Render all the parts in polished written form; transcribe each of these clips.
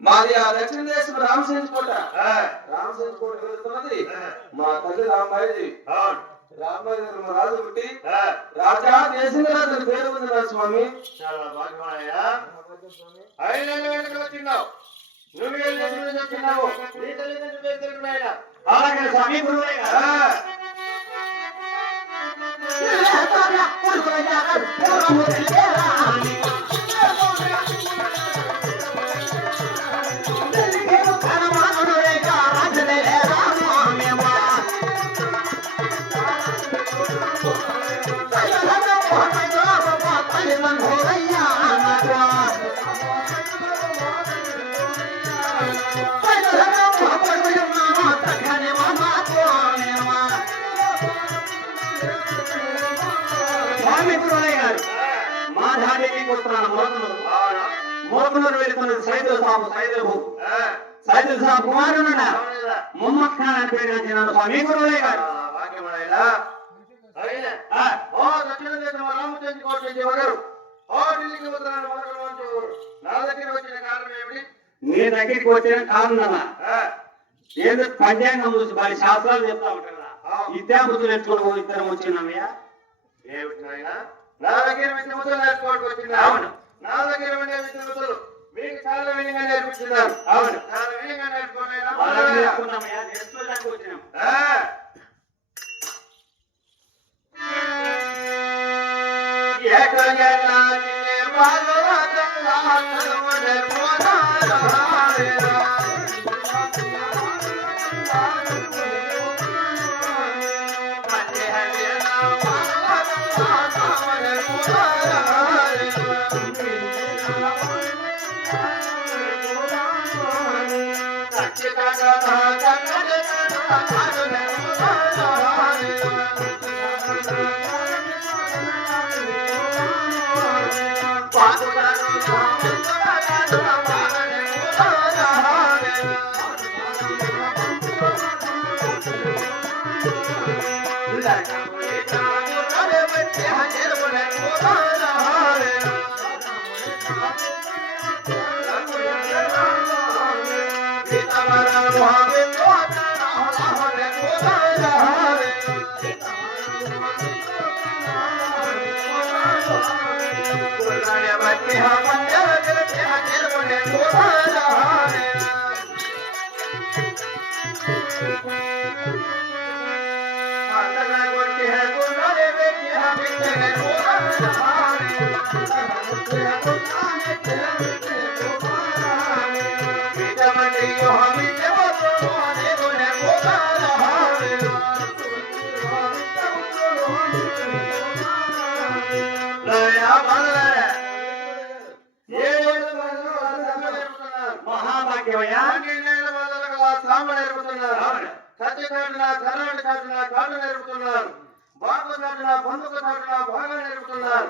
మాది ఆ దక్షిణ దేశం రామసేనకోట రామసేనకోట వెళ్తున్నది మా తల్లి రామాయి రామాయి రాజు పుట్టి రాజా దేశరాజు పేరు ఉంది నా స్వామి. చాలా బాగున్నాయా వచ్చినావు నువ్వు వచ్చినావు నీ తల్లిదండ్రులు తెలుగునాయన అలాగే స్వామి గురువే మోకులూరు వెళ్తున్నది సైదుల్ సాబు సైదుల్ సాబు కుమారుడు మొహమ్మద్ ఖాన్ అని పేరు నన్ను స్వామి గురువయ్య గారు. నీ దగ్గరికి వచ్చిన కారణమా ఏదో పంచాంగం చూసి వారి శాస్త్రాలు చెప్తా ఉంటారు కదా విద్యాబుద్ధులు ఎత్తుకొని ఇద్దరం వచ్చినామయ్యా. ఏమిటి నాయన నా దగ్గర విద్యాబుద్ధులు నేర్చుకోవడానికి వచ్చింది. అవును నా దగ్గర ఉండే విద్యాబుద్ధులు మీకు చాలా విధంగా నేర్పించున్నారు. అవును చాలా విధంగా నేర్చుకున్నామయ్యా నేర్చుకోవడానికి వచ్చినాం. నేర్పుతున్నారు బాగు చాటున బంధుకు చాటున బాగా నేర్పుతున్నారు.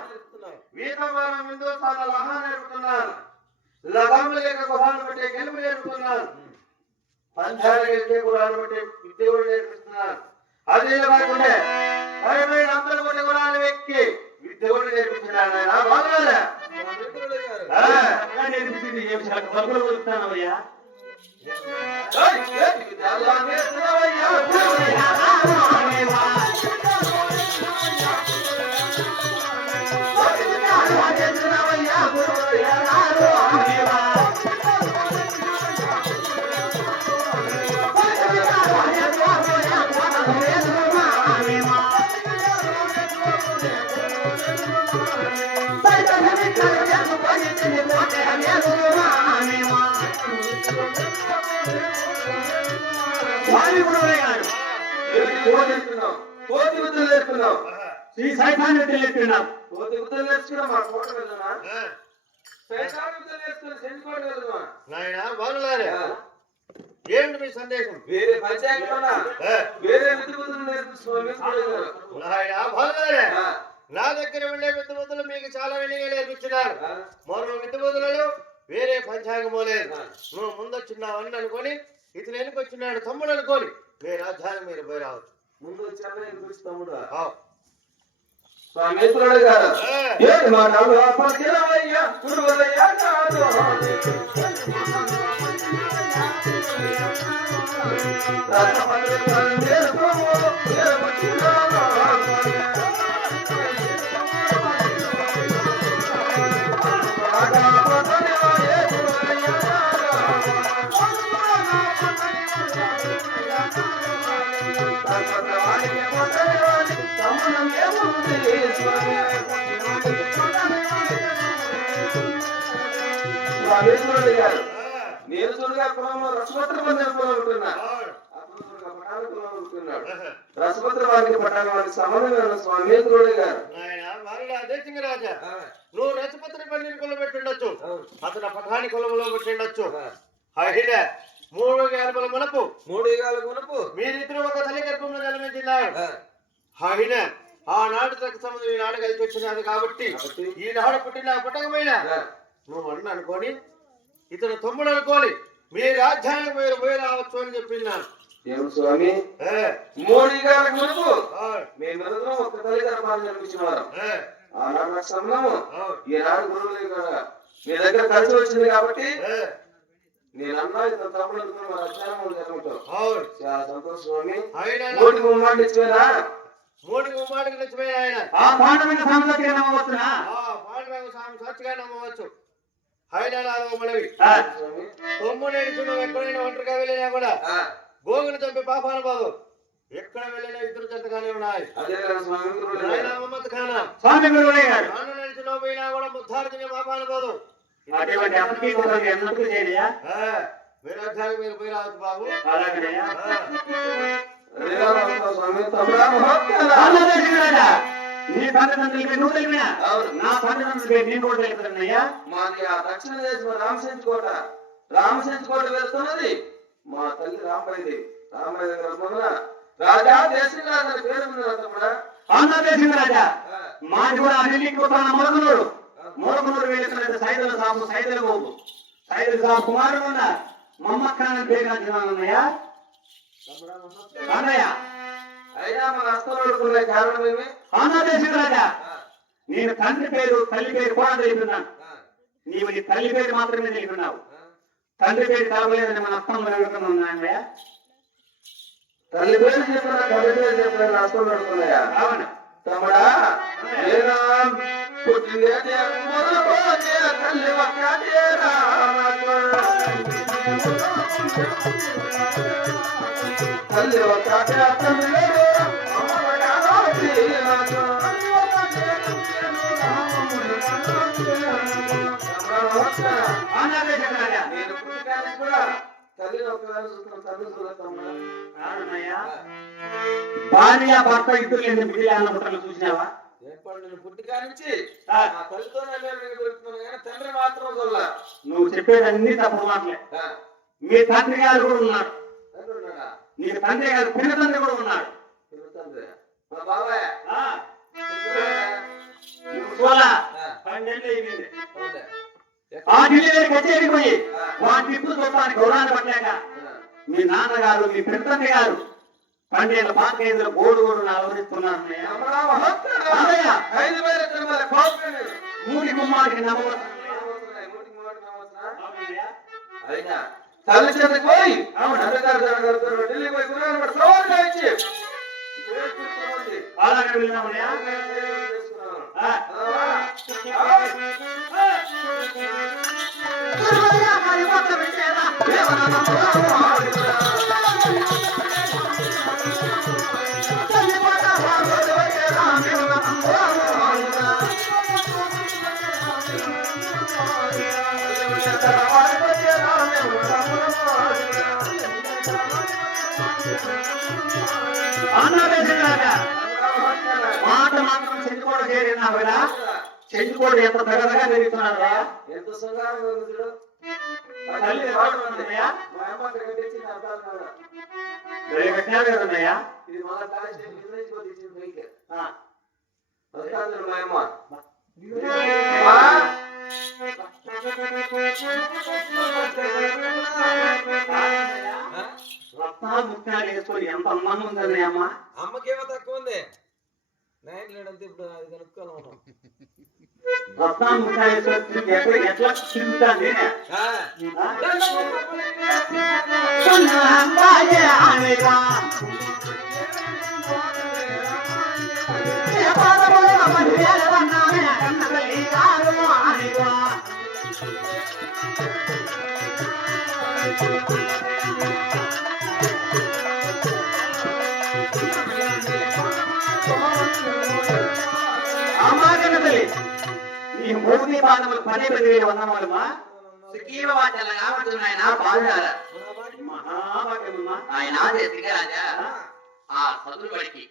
వీతవారం హిందూస్థాన లహా నేర్పుతున్నారు. లగాములు లేక గుహాలు బట్టి గెలుపు నేర్పుతున్నారు. పంచాలు గెలిచే గురాలు బట్టి విద్యలు నేర్పిస్తున్నారు. అదే కాకుండా 10 వందల కోటి గురాలు ఎక్కి విద్యలు నేర్పిస్తున్నారు. ఆయన బాగున్నారా నేర్పించింది బతుకులు కొలుస్తానయ్యా. కోతి బుద్ధులు నేర్చుకున్నాం. శ్రీ సైతాన్ బుద్ధులు నేర్చుకున్నాం. కోతి బుద్ధులు నేర్చుకున్నాం. మా కోట వెళ్తున్నా సైతాన్ బుద్ధులు నేర్చుకుని సెంచుకోట వెళ్తున్నా. నాయన బాగున్నారే ఏమిటి మీ సందేశం? వేరే పంచాయతీ వేరే విద్య బుద్ధులు నేర్పిస్తున్నాం. నా దగ్గర ఉండే విద్యబుద్ధులు మీకు చాలా వినిగా నేర్పించినారు. మరో విద్యబుద్ధులలో వేరే పంచాంగం లేదు. నువ్వు ముందొచ్చిన్నావని అనుకొని ఇతను ఎందుకు వచ్చినాడు తమ్ముడు అనుకోని మీ రాజ్యాన్ని మీరు పోయి రావచ్చు. ముందు చెన్నై గురించి తమ్ముడు ఆవ్. స్వామేశ్వరుడు గారు ఏది మాటలు పలికినవయ్యా గురువులయ్యా కాదు స్వామేశ్వరుడు గారు నేను చూడగా కులంలో రసపత్ర మందిర కులం ఉంటున్నా పటాల కులం ఉంటున్నాడు రసపత్ర వారికి పటాల వారికి సంబంధమైన స్వామేశ్వరుడు గారు రాజా నువ్వు రసపత్ర పండిన కులం పెట్టిండొచ్చు అతను పఠాని కులంలో పెట్టిండొచ్చు అయినా 3 గర్భాల మనపు 3 యుగాల మునుపు మీరిద్దరు ఒక తల్లి గర్భంలో జన్మించినారు. అయినా ఆనాడు సంబంధం ఈనాడు కలిసి వచ్చినది కాబట్టి ఈనాడు పుట్టిన పుట్టకమైన నువ్వు అన్న అనుకోని ఇతను తమ్ముడు అనుకోని మీ రాజ్యానికి మీరు పోయి రావచ్చు అని చెప్పినాను. ఏం స్వామి 3 యుగాల మునుపు మేమందరం ఒక తల్లి గర్భాన్ని జన్మించిన వారం ఆనాడు సమయము ఈనాడు గురువులే కదా మీ దగ్గర కలిసి వచ్చింది కాబట్టి నేనన్నా ఇతను తమ్ముడు అనుకుని మా రాజ్యాన్ని జరుగుతాం. చాలా సంతోషం స్వామి. 3 ఉమ్మాటి నిచ్చిపోయినా 3 ఉమ్మాటికి నిచ్చిపోయిన ఆయన ఆ పాండవంగ సాంసత్తిగా నమ్మవచ్చునా? పాండవంగ సాంసత్తిగా నమ్మవచ్చు. అయినా నాలుగు మనవి స్వామి తమ్ముడు నువ్వు ఎక్కడైనా ఒంటరిగా వెళ్ళినా కూడా గోగును చంపి పాపాను బాబు ఎక్కడ వెళ్ళినా ఇద్దరు జంతగానే ఉన్నాయి. అదే కదా స్వామి గురువులే ఆయన మహమ్మద్ ఖానా స్వామి గురువులే గారు నాన్న నడిచిన పోయినా కూడా ముద్దార్జున పాపాను బాబు అటువంటి అపకీర్తులకు ఎన్నట్లు చేయనయ్యా? మీరు రాజ్యానికి మీరు పోయి రావచ్చు బాబు. అలాగనయ్యా. స్వామి తమ్ముడా మహాత్ముడా. రాజా నీ తల్లిదండ్రుల పేరు నువ్వు తెలిపినా నా తల్లిదండ్రుల పేరు నేను కూడా తెలుపుతున్నాయ్యా. మాది ఆ దక్షిణ దేశం రామశంచి కోట వెళ్తున్నది మా తల్లి రాంబాయి దగ్గర రాజా దేశరాజు పేరు ఉంది తమ్ముడా. ఆంధ్రదేశం రాజా మాది కూడా అన్నింటికి పోతాను మొరకునూరు వెళ్ళిన సైదుల సాపు సైదుల బాబు సైదుల సాపు కుమారుడు ఉన్న మహమ్మద్ ఖాన్ అని పేరు అంటున్నానయ్యా. అన్నయ్య అయినా మన హస్తలోడుకునే కారణం ఏమి? ఆంధ్రదేశం రాజా నేను తండ్రి పేరు తల్లి పేరు కూడా తెలిపిన్నాను. నీవు నీ తల్లి పేరు మాత్రమే తెలిపినావు. తండ్రి పేరు కలవలేదని మన అర్థం అడుగుతున్నానయ్యా. తల్లి పేరు చెప్పిన తల్లి పేరు చెప్పిన హస్తలోడుకున్నాయా? అవును తమ్ముడా పుట్టిందే తల్లి తల్లి నేను పుట్టికానికి కూడా తల్లి ఒక్కదాన్ని చూస్తున్నాను తల్లి చూడతామ్మా. భార్య భర్త ఇద్దరు లేని బిడ్డలు అన్నపుట్రలు చూసినావా? నేను పుట్టికా నుంచి తల్లితోనే దొరుకుతున్నాను కానీ తండ్రి మాత్రం చూడలే. నువ్వు చెప్పేదన్నీ తప్పు మాటలే. మీ తండ్రి గారు కూడా ఉన్నాడు. నీకు తండ్రి గారు పిన్న తండ్రి కూడా ఉన్నాడు. బాబాయ్ నువ్వు చూడాలా 12 అయింది. ఆ ఢిల్లీ కచేరికి పోయి వాటి టిప్పు చూడటానికి గౌరవాన్ని పట్టలేక మీ నాన్నగారు మీ పిన్న తండ్రి గారు 12 పాతకేంద్ర గోడు ఆలోచిస్తున్నారు. 3 గుమ్మాడికి నమ్మవచ్చు. తల్లి చెంతకు పోయి ఢిల్లీ పోయి గురువు సవాల్ ఇచ్చి అలాగే వెళ్ళినామయ్యా. మాట మాత్రం చెంచుకోవడం చేరినావు కదా. చెంచుకోవడం ఎంత దగ్గరగా పెరుగుతున్నాడు. ఎంత సంగారం తల్లి కట్టినాడు కదన్నయ్యా. ఇది మన కాలేజ్ రత్నాలు ముత్యాలు వేసుకొని ఎంత అందంగా ఉందండి అమ్మ. అమ్మకేమో తక్కువ ఉంది. నైన్ లేడంతే ఇప్పుడు అది కనుక్కోవాలి మనం. రత్నాలు ముత్యాలు వేసుకొని ఎట్లా తిరుగుతాంది. ఈ మూర్తి పాదములు 10,000 వందనములమ్మా. సుఖీవ వాచలగా ఉంటున్నాయన పాల్గొనాల మహాభాగ్యమమ్మా. ఆయన రాజా ఆ చదువు బడికి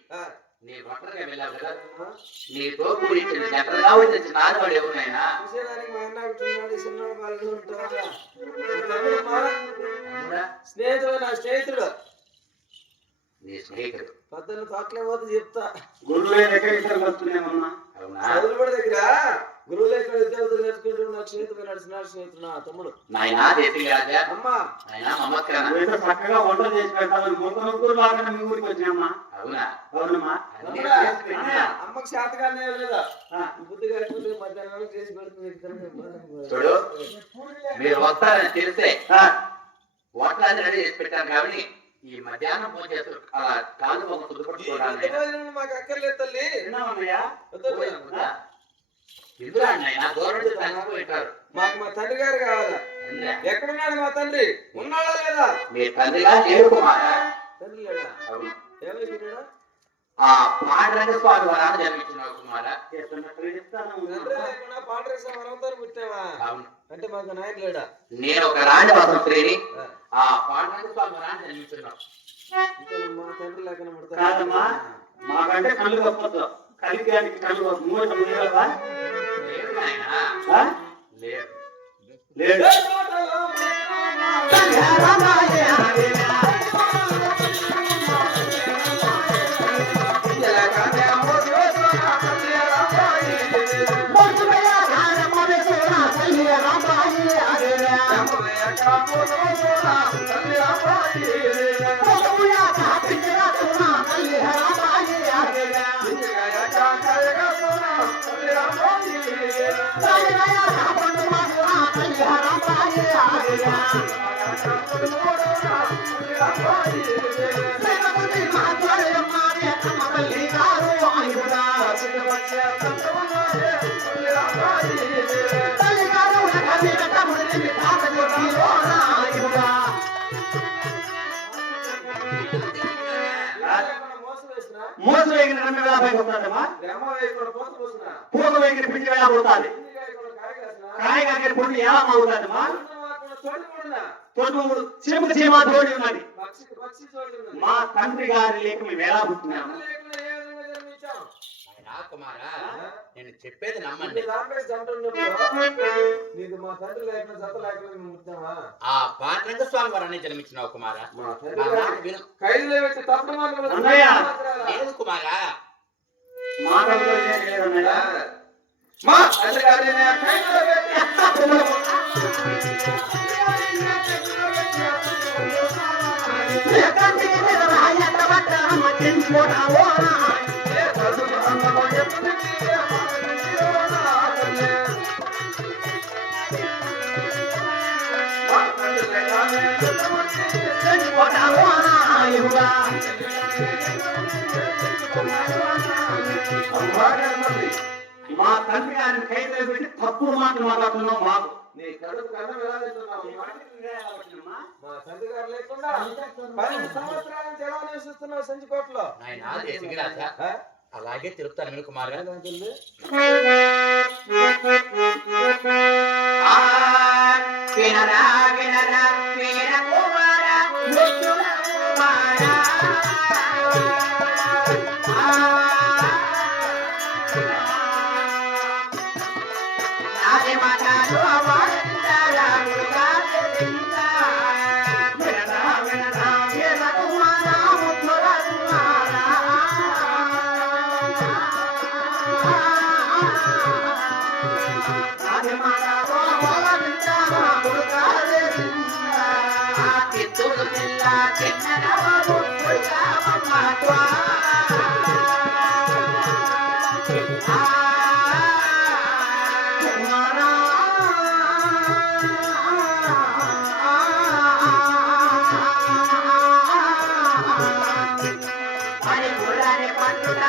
నీ ఒంటరిగా వెళ్ళావు కదా, నీతో కూడించిన జంటలుగా వచ్చిన నాదవాడు ఎవరునైనా చూసేదానికి మా అన్న ఉంటున్నాడు, చిన్నవాడు వాళ్ళు ఉంటారా? స్నేహితుడు, నా స్నేహితుడు. నీ స్నేహితుడు పద్దెనిమిది తోటలే పోతే చెప్తా. గురువులే దగ్గర ఇద్దరు వస్తున్నామమ్మా. అవునా? చదువుబడి దగ్గర గురువులు ఎక్కడ విద్యార్థులు నేర్చుకుంటూ నా స్నేహితుడు నడిచిన స్నేహితుడు నా తమ్ముడు. నాయనా దేశీ రాజా, అమ్మా ఆయన మమ్మత్కరణ. నువ్వేదో చక్కగా వంట చేసి పెడతామని ముగ్గురు లాగా మీ ఊరికి వచ్చినామ్మా. అవునా? అవునమ్మా. అన్నీ తమ్ముడా, చేసి పెట్టినా. అమ్మకి శాతకాన్ని లేదా బుద్ధిగా మధ్యాహ్నం చేసి పెడుతుంది. చూడు, మీరు వస్తారని తెలిసే ఓట్లాది రెడీ చేసి పెట్టాను కాబట్టి ఈ మధ్యాహ్నం పూజ చేస్తారు. అలా కాలు బొమ్మ కుదుపట్టుకోవడానికి మాకు అక్కర్లేదు తల్లి. విన్నామన్నయ్యా? ఇందులో ఆయన గవర్నమెంట్ తగ్గిపోయింటారు. మాకు మా తండ్రి గారు కావాలా? ఎక్కడున్నాడు మా తండ్రి? ఉన్నాడా లేదా? మీ తండ్రిగా లేడు కుమారా. తండ్రి లేడా? అవును. ఏమైపోయినాడా? ఆ పాండురంగ స్వామి వరాన్ని జన్మించినావు కుమారా. తండ్రి లేకుండా పాండ్రేశ మనంతా పుట్టావా? అవును. అంటే మాకు నాయన లేడా? నేను ఒక రాణి వసంత్రిని. ఆ పాండురంగ స్వామి వరాన్ని జన్మించినావు. మా తండ్రి లేకుండా పుడతాడు. కాదమ్మా, మాకంటే కళ్ళు గొప్పదు. కలిగానికి కళ్ళు గొప్ప. మూట మునిగలవా? లేడు నాయనా, లేడు. లేడు. మోస వేగిన 250 వస్తుందమ్మా. పూత వేగిన పిండి వేళ పోతుంది. కాయ కాకిన పొడి ఎలా అవుతుందమ్మా? తోడు చీమ చీమ తోడి ఉన్నది. మా తండ్రి గారి లేక మేము ఎలా పుట్టినాము? నాయనా కుమారా, నేను చెప్పేది నమ్మండి. నీకు మా తండ్రి లేకుండా జత లేకుండా మేము పుట్టామా? ఆ పాండురంగ స్వామి వరాన్ని జన్మించినావు కుమారా. మా నా తండ్రి మాట విను. ఖైదులో పెట్టి తప్పుడు మాటలు అన్నయ్య. లేదు కుమారా. మాటల్లో ఏం లేదన్నయ్య. మా తండ్రి గారిని ఖైదులో పెట్టి మా తండ్రి గారిని ఖైదులో పెట్టి తప్పుడు మాటలు మాట్లాడుతున్నాం. మాకు నీ కడుపు కన్నం ఎలా తింటున్నావు? మా తండ్రి గారు లేకుండా 12 సంవత్సరాల నుంచి ఎలా నివసిస్తున్నావు సంచికోటలో? నాయనా దేశీ రాజా, అలాగే తిరుపుతాను విను కుమారా. వినరా వినరా వీర కుమారా, ముద్దుల కుమారా. నాది మాటలు అవాంతరా ముగాదిందా. వినరా వినరా వీర కుమారా, ముద్దుల కుమారా. కిత్తులు పిల్ల చిన్నగవము పుల్కామమ్మ పండుగ